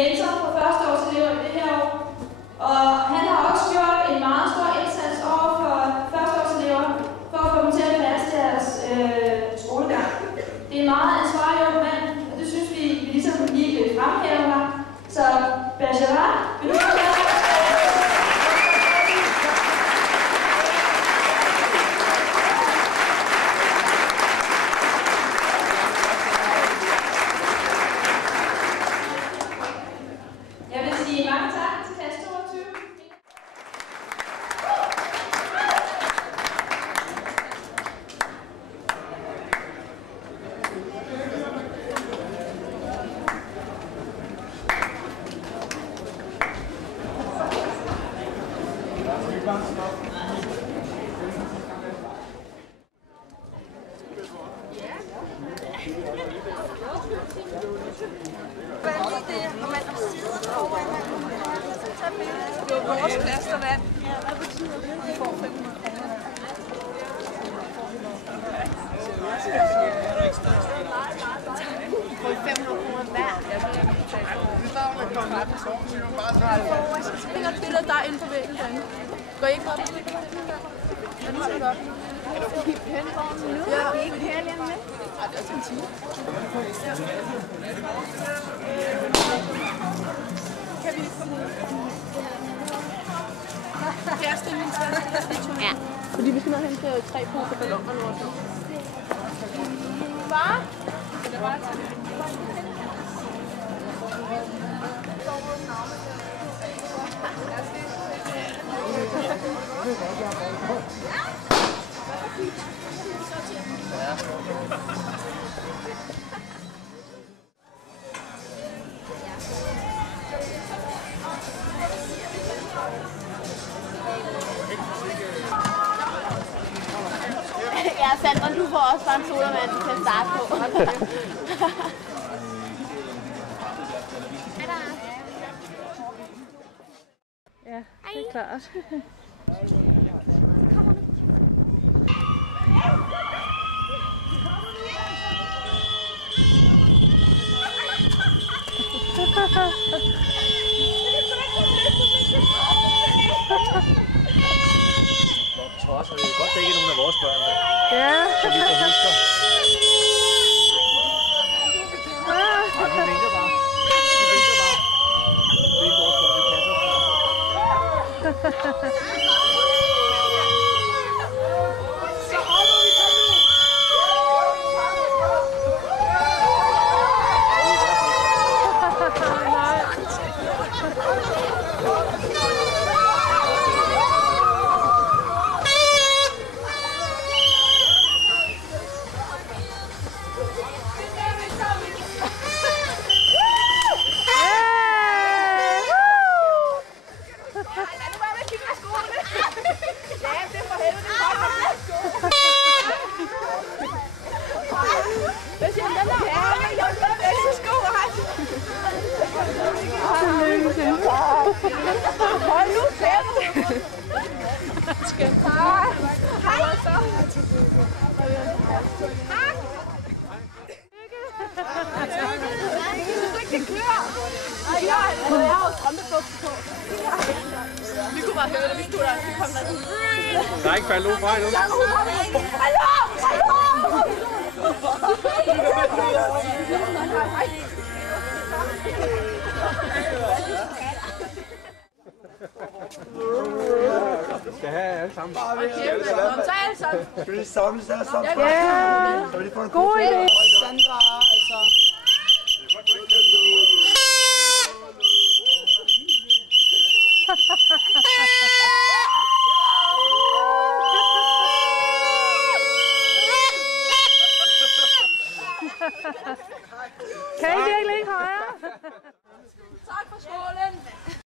mentor for førsteårselever i det her år. Og han har også gjort en meget stor indsats over for førsteårselever, for at få dem til at passe deres skolegang. Det er en meget ansvarlig ung mand, og det synes vi ligesom lige vil fremhæve her. Så Bachelor, vil du komme her? Jeg vil sige mange tak til klasse 22. Det var vores klasse, der vandt. Hvad betyder det? Vi får 500 kroner. Får 500 kroner hver? Vi får et billede der inde på væggen derinde. Går I ikke op? Er du set op? Skal vi pæne for dem nu? Ja, vi er ikke her lige med. Ej, det er også en time. Kan vi kæreste min taske? Ja. Fordi vi skal nok hente 3 poser balloner nu og så. Far? Skal det bare tage? Ja, Sandra, du får også bare en sodavand, du kan starte på. Ja, det er klart. Tosser, det er godt, det ikke er nogen af vores børn, der. Ja. Så vidt jeg husker. Nej, vi vinker bare. Vi vinker bare. Det er ikke vores børn, vi passer. Så holder vi så nu. Hold nu kæft! Skal hej! Hej! Det klør! Jeg har strømpebukser på. Vi kunne bare høre det, vi stod der. Vi kom der. Der er ikke faldet nogen vej nu. Hallo! Hallo! Vi skal have alle sammen. Så alle sammen. Skal vi samles der sammen? Ja! God idé! Sandra, altså. Kan I virkelig ikke højere? Tak for skålen!